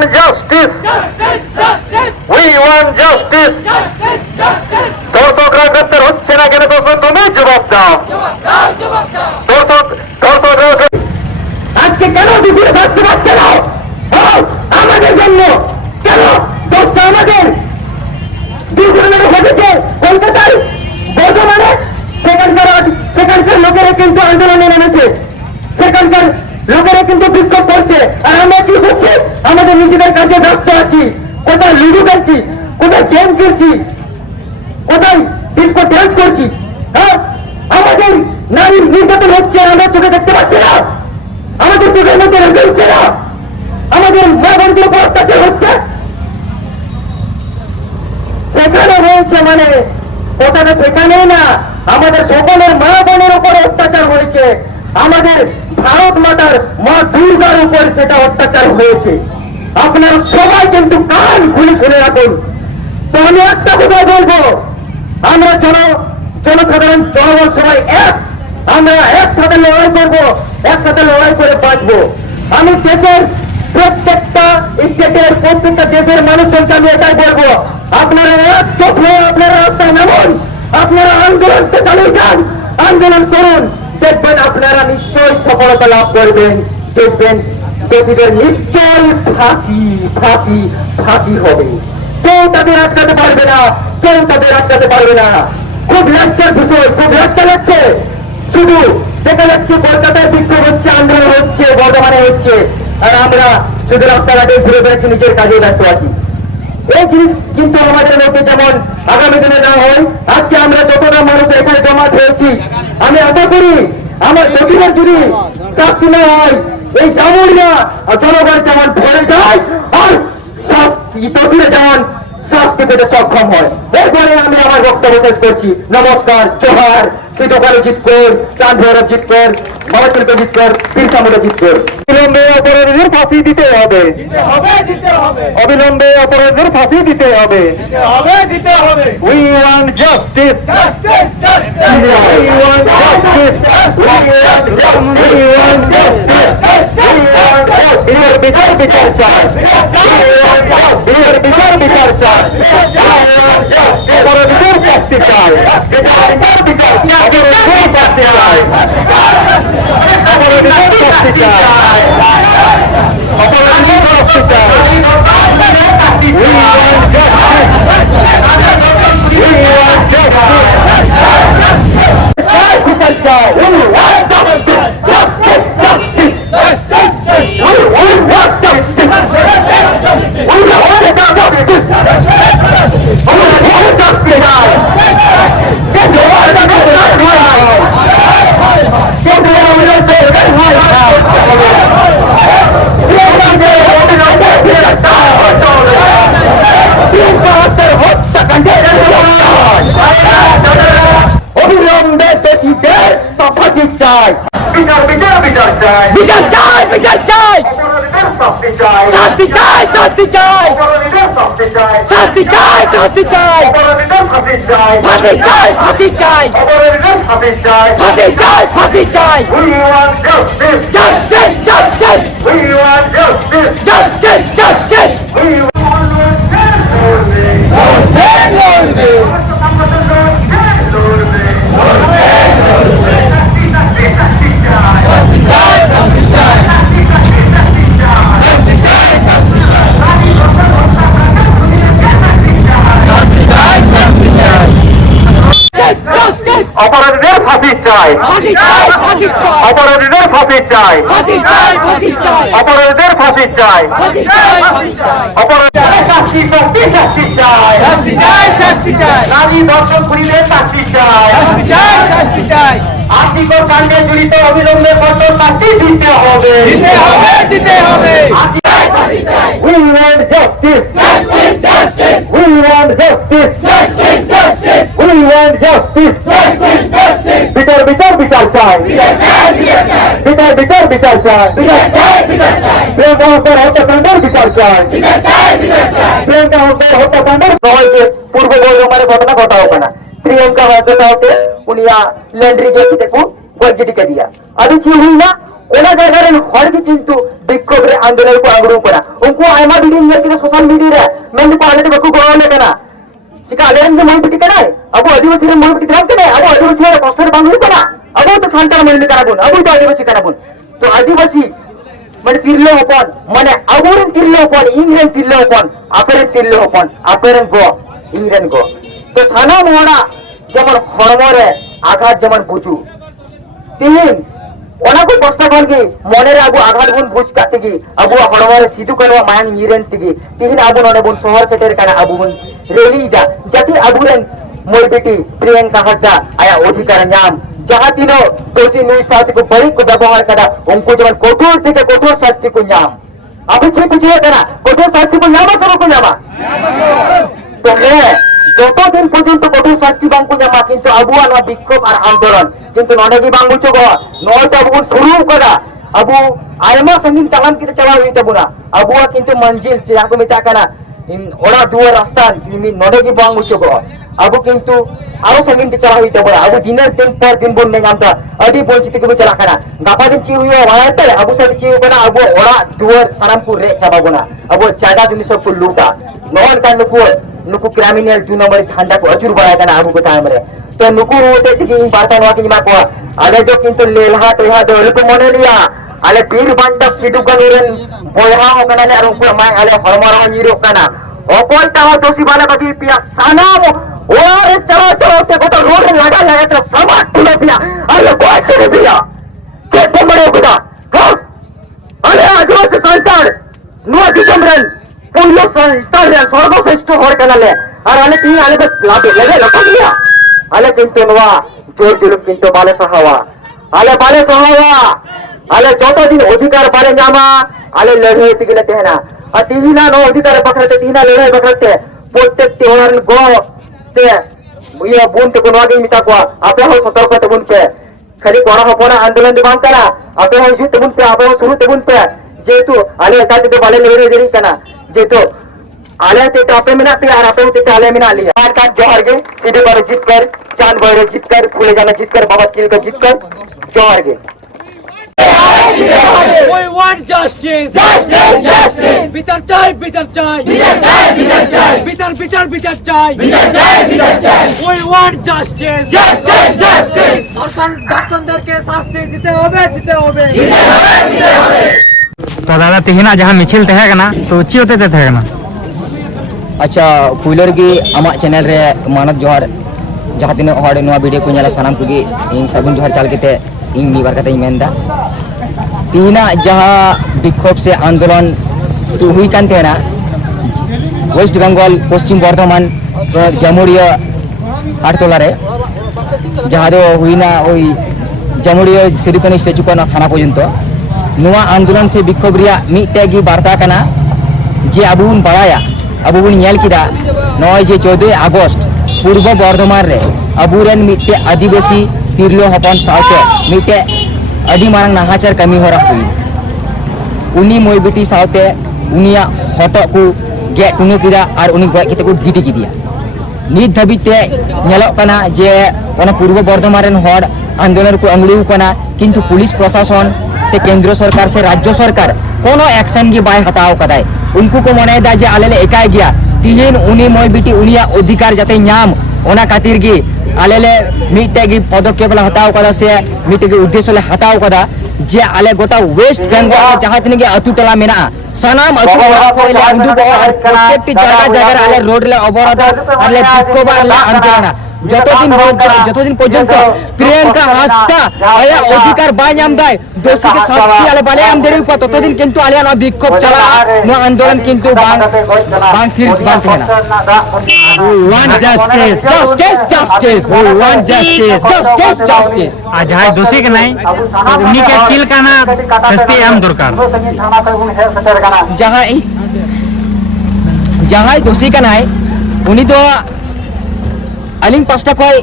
want justice. We want justice. দর্শকরা গ্রেপ্তার হচ্ছে না কেন দর্শক তুমি জবাব দাও। দর্শক আজকে কেন দোষীর শাস্তি পাচ্ছে না? আমাদের জন্য কেন দোষটা আমাদের? দুর্ঘটনা ঘটেছে কলকাতায়, বর্ধমানে। সেখানকার লোকেরা কিন্তু আন্দোলনে নেমেছে, সেখানকার লোকেরা কিন্তু বিক্ষোভ করছে। আর আমরা কি করছি? আমাদের নিজেদের কাছে ব্যস্ত আছি। কোথায় লুডো খেলছি, কোথায় গেম খেলছি, কোথায় ডিস্কো ড্যান্স করছি। হ্যাঁ, আমাদের নারী নির্যাতন হচ্ছে, আমরা চোখে দেখতে পাচ্ছি না। আমাদের চোখের মধ্যে রেসে উঠছে না। আমাদের মা বোনদের উপর অত্যাচার হচ্ছে। সেখানে হয়েছে মানে কথাটা সেখানেই না, আমাদের সকলের মা বোনের উপর অত্যাচার হয়েছে। আমাদের ভারত মাতার মা দুর্গার উপর সেটা অত্যাচার হয়েছে। আপনারা সবাই কিন্তু কান খুলে শুনে রাখুন। তো আমি একটা কথা বলবো, আমরা জনসাধারণ জনগণ সবাই আমরা একসাথে লড়াই করবো, একসাথে লড়াই করে বাঁচবো। আমি দেশের প্রত্যেকটা স্টেটের প্রত্যেকটা দেশের মানুষজনকে আমি এটাই বলবো, আপনারা এক চোখ হয়ে আপনারা রাস্তায় নামুন, আপনারা আন্দোলনকে চালিয়ে যান, আন্দোলন করুন। দেখবেন আপনারা নিশ্চয়ই সফলতা লাভ করবেন। দেখবেন দোষীদের নিশ্চয়ই ফাঁসি ফাঁসি ফাঁসি হবে। কেউ তাদের আটকাতে পারবে না, কেউ তাদের আটকাতে পারবে না। খুব লজ্জার বিষয়, খুব লজ্জা লাগছে। শুধু দেখা যাচ্ছে কলকাতায় বিক্ষোভ হচ্ছে, আন্দোলন হচ্ছে, বর্ধমানে হচ্ছে, আর আমরা শুধু রাস্তাঘাটে ঘুরে বেড়াচ্ছি, নিজের কাজে ব্যস্ত আছি। এই জিনিস কিন্তু আমাদের মধ্যে যেমন আগামী দিনে না হয়। আজকে আমরা যতটা মানুষ এখানে জমাট হয়েছি, আমি আশা করি আমার দোষীদের যদি শাস্তি না হয়, এই জামুরিয়া জনগণ যেমন ভরে যায়, আর দোষীরা যেমন শাস্তি পেতে সক্ষম হয়। এরপরে আমি আমার বক্তব্য শেষ করছি। নমস্কার, জোহার। শ্রীটোকাল জিতকর, চাঁদ ভৈরব জিতকর, বাবাচন্দ্র জিতকর, বিরসা মুন্ডা জিতকর। অবিলম্বে অপরাধীদের ফাঁসি দিতে হবে, অবিলম্বে অপরাধীদের ফাঁসি দিতে হবে। We want justice. We want justice. বিচার বিচার চাই, বিচার বিচার চাই, অপরাধীদের শাস্তি চাই, অপরাধীদের শাস্তি চাই, অপরাধীদের শাস্তি চাই, অপরাধীদের শাস্তি চাই। We want justice. We want justice. বিচার চাই। We want justice. Justice, justice, justice, justice. We want justice. We want justice. We want justice. অবিলম্বে দোষীদের ফাঁসি চাই, বিচার বিচার বিচার চাই, বিচার চাই, বিচার চাই, শাস্তি চাই, শাস্তি চাই, শাস্তি চাই, শাস্তি চাই, ফাঁসি চাই, ফাঁসি চাই, ফাঁসি চাই, ফাঁসি চাই। Justice, justice, justice, justice. অপরাধীদের ফাঁসি চাই, ফাঁসি চাই, ফাঁসি চাই, অপরাধীদের ফাঁসি চাই, ফাঁসি চাই, ফাঁসি চাই, অপরাধীদের ফাঁসি চাই, ফাঁসি চাই, ফাঁসি চাই, অপরাধীদের শাস্তি শাস্তি শাস্তি চাই, শাস্তি চাই, শাস্তি চাই, নারী ধর্ষণ খুনিদের শাস্তি চাই, শাস্তি চাই, শাস্তি চাই, আর্থিক কাণ্ডে জড়িত অবিলম্বে কঠোর শাস্তি দিতে হবে, দিতে হবে, দিতে হবে। We want justice. Justice, justice. We want justice. Justice, justice. We want justice. Justice, justice. বিচার বিচার বিচার চাই, বিচার চাই, বিচার চাই, বিচার বিচার বিচার চাই, বিচার চাই, বিচার চাই, প্রিয়াঙ্কা হত্যাকাণ্ডের বিচার চাই, বিচার চাই, বিচার চাই, প্রিয়াঙ্কা হত্যাকাণ্ডের হয়েছে পূর্ব বর্ধমানে ঘটনা ঘটা হবে না। प्रियंका वाड्रा साहब उनिया लैंड्री के देखो वर्जिटी के दिया अभी छी हुई ना ᱚᱱᱟ ᱡᱟᱭᱜᱟ ᱨᱮᱱ ᱦᱚᱲ ᱜᱮ ᱠᱤᱱᱛᱩ ᱵᱤক্ষᱳᱵ ᱨᱮ ᱟন্দᱳᱞᱚᱱ ᱠᱚ ᱟᱬᱜᱚ ᱠᱟᱱᱟ ᱩᱱᱠᱩ ᱟᱭᱢᱟ ᱵᱷᱤᱰᱤᱭᱳ ᱧᱮᱞ ᱠᱮᱫᱟ ᱥᱳᱥᱟᱞ ᱢᱤᱰᱤया ᱨᱮ ᱢᱮᱱ ᱫᱟᱠᱚ ᱟᱞᱮ ᱫᱚ ᱵᱟᱠᱚ ᱜᱚᱲᱚ ᱟᱞᱮ ᱠᱟᱱᱟ चिका आले रंग माई पिटी करे अब आदिवासी रंग माई पिटी करे अब आदिवासी रे कष्ट रे बांगु करा अब तो सांताल मिलने करा बुन अब तो आदिवासी करा बुन तो आदिवासी माने तिरले होपन माने अबुरन तिरले होपन इंग्रेन तिरले होपन आपेरन तिरले होपन आपेरन गो इंग्रेन गो तो साना मोहना जेमन हरमो रे आघात जेमन बुझू तिहिन ओना को प्रश्न बन गई मने रे अबु आघात बुन बुझ काते की अबु हरमो रे सिधु कनवा मायन इंग्रेन तिगी तिहिन अबु नने बुन शहर सेटेर काना अबु बुन रेली दा जाति अबुरन मोर बेटी प्रियंका हंसदा आया अधिकार नाम जहां तीनों दोषी नुई साथी को बड़ी को व्यवहार करा उनको जब कठोर थे कठोर शास्ति को नाम अभी छे पीछे करा कठोर शास्ति को नामा सब को नामा तो है যত দিন পর্যন্ত কঠোর শাস্তি বাংকু নামা কিন্তু আবুয়া না বিক্ষোভ আর আন্দোলন কিন্তু নডাগি বাংগুচো গো নয়টা আবু শুরু করা আবু আয়মা সঙ্গিন তালাম কিতে চালা হইতে বুনা আবুয়া কিন্তু মঞ্জিল যাকো মিটা কানা ওড়া দুয়ার রাস্তা নডাগি বাংগুচো গো আবু কিন্তু আরো সঙ্গিন চালা হইতে বড় আবু দিনের দিন পর দিন বন নেই আমতা আদি পরিচিতি কো চালা কানা গাপা দিন চি হইয়া ওয়াতে আবু সাথে চি হইনা আবু ওড়া দুয়ার সানামপুর রে চাবাগোনা আবু জায়গা জমি সব কো লুটা নন কান কো नुकु क्रिमिनल 2 नंबर धांधा को अचुर बड़ा कना आबु को टाइम रे तो नुकु होते कि इन बार्ता नवा कि मा को आले जो किंतु लेलहा तोहा दो रुप मने लिया आले पीर बांटा सिदु कनुरन बोयहा हो कना ले रुप माय आले हरमरा निरो कना ओपल ता दोषी वाला बगी पिया सानाम ओरे चलो चलो ते को तो रोड लगा लगा तो समाज तुले पिया आले बॉय से पिया के तो मरे गुदा हां आले आदिवासी संतान नो दिगमरन पुलिस संस्था रे सर्वश्रेष्ठ हर कनाले और आले तीन आले लाटे लगे लपक लिया आले किंतु नवा जोर जुलुम किंतु बाले सहावा आले चौथा दिन अधिकार बारे नामा आले लड़ाई तिगले तेना और तीना नो अधिकार बखरते तीना लड़ाई बखरते प्रत्येक त्योहार गो से ये बुन ते कोनवा गे मिता को आपे हो सतर्क ते बुन पे खाली कोरा हपना आंदोलन दे बांग करा आपे हो शुरू ते बुन पे आपे हो शुरू ते बुन पे जेतु आले ताते तो बाले लड़ाई देरी कना जेतो आले ते आपे मिना पे और आपे ते आले मिना लिया आर का जोहर गे सीधे बारे जीत कर चांद बारे जीत कर फूले जाना जीत कर बाबा किल का जीत कर जोहर गे We want justice. Justice, justice. Bitar chai, bitar chai. Bitar chai, bitar chai. Bitar, bitar, bitar chai. Bitar chai, bitar chai. We want justice. Justice, justice. দর্শনদের কে শাস্তি দিতে হবে দিতে হবে। দিতে হবে, দিতে হবে। तो दादा तिहिना जहाँ मिছিল तहे कना तो चियोते ते तहे कना अच्छा पुलर की आमा चैनल रे मानत जोहर जहाँ तीन हर नवा वीडियो को नेला सानाम को इन सगुन जोहर चाल केते इन मिबार कते मेनदा तिहिना जहाँ विक्षोभ से आंदोलन तो हुई कान तेना वेस्ट बेंगल पश्चिम बर्धमान जामुड़िया आठतला रे जहाँ दो हुईना ओई जामुड़िया सिदुकानी स्टैचू को थाना पर्यंत नुआ आंदोलन से विक्षोभ रिया मिटे बार्ता कना जे अबुन बड़ाया अबुन नेल किदा नय जे 14 अगस्त पूर्व बर्धमान रे अबुरन मिटे आदिवासी तिरलो हपन साथे मिटे अडी मारंग नाहाचार कमी होरा हुई उनी मोय बेटी साथे उनिया हटो को गे टुनु किदा और उनी गय किते को गिटी किदिया नित धबिते नेलो कना जे ओना पूर्व बर्धमान रेन हर आंदोलन को अंगड़ू कना किंतु पुलिस प्रशासन से केंद्र सरकार से राज्य सरकार कोनो एक्शन की बाय हटाओ कदाय उनको को मने दा जे आलेले एकाय गया तिहिन उनी मोय बिटी उनिया अधिकार जाते नाम ओना खातिर की आलेले मिटे की पदक्षेप हटाओ कदा से मिटे के उद्देश्य ले हटाओ कदा जे आले गोटा वेस्ट बेंगल जहां तिने के अतुटला मेना सनाम अतुटला कोइले उंदु को प्रत्येक जगह जगह आले रोड ले अवरोध आले विक्षोभ आले आंदोलन যতদিন পর্যন্ত প্রিয়াঙ্কা হাসদা আয়া অধিকার বাই নাম দেয় দোষীকে শাস্তি আলে বালে আম দেরি উপর ততদিন কিন্তু আলিয়া না বিক্ষোভ চালা নো আন্দোলন কিন্তু বাং থির বাংতে না we want justice justice justice we want justice justice justice आ जहाँ दोषी के नहीं तो उन्हीं के किल काना सस्ती एम दरकार जहाँ दोषी का नहीं उन्हीं तो अलिंग पास्टा कोई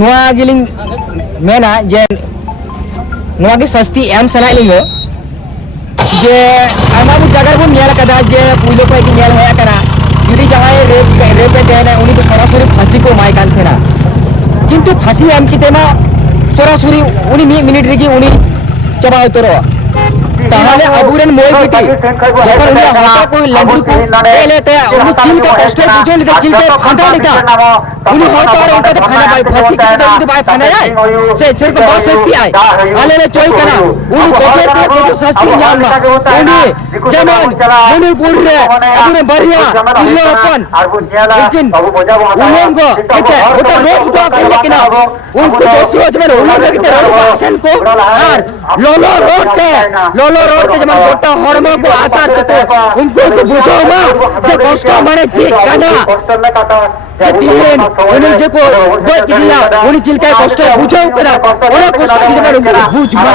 नुआ गिलिंग मेना जे नुआ की सस्ती एम सनाई लिंगो जे आमा बु जगह बु नेल कदा जे पुइलो कोई की नेल होया करा जुदी जहां रेप पे देना उनी तो सरासरी फांसी को माय कान थेना किंतु फांसी एम किते मा सरासरी उनी 1 मिनिट रे की उनी চাবা উতরো তাহলে আবুরেন মই বিটি যখন উনি হতা কই লাঙ্গুড়ি কো এলেতে উনি চিলকা কষ্ট বুঝে লিতে চিলকে ফাঁদা লিতা উনি হয়তো আর উনকে ফাঁদা পাই ফাঁসি কেটে উনি পাই ফাঁদা যায় সে সেরকম বড় শাস্তি আয় আলেলে চই কানা উনি কোথে কত শাস্তি জানবা উনি যেমন মণিপুর রে আবুরে বাড়িয়া দিল अपन लेकिन उलंग कहते ওটা রোড তো আছে लेकिन उनको दोषी हो जब उलंग कहते रोड को आसन को और लोलो रोड के जब गोटा हरम को आकार तो उनको बुझो मा जे कष्ट माने ची काना যে দিন উনি যে কো গই দিলা উনি চিলকায় কষ্ট বুঝাও করা ওরা কষ্ট কি যাবে উनको বুঝ মা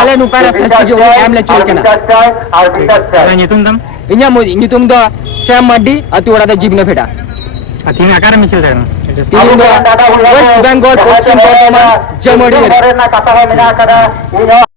আলে নুকারা শাস্তি যে উনি এমলে চল কেনা nyutum tam ইnya nyutum do Sam Madi atu orada jibna pheta ating akar michil thakan তিন West Bengal পশ্চিম বর্ধমান জামুরিয়া কথা